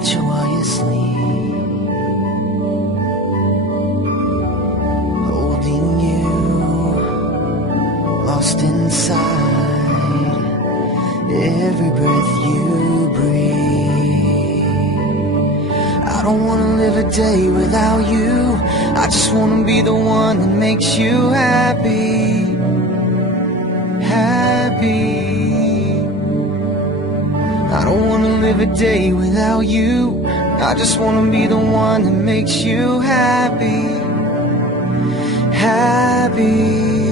watch you while you sleep, holding you, lost inside every breath you breathe. I don't wanna live a day without you. I just wanna be the one that makes you happy, happy. I don't wanna live a day without you. I just wanna be the one that makes you happy, happy.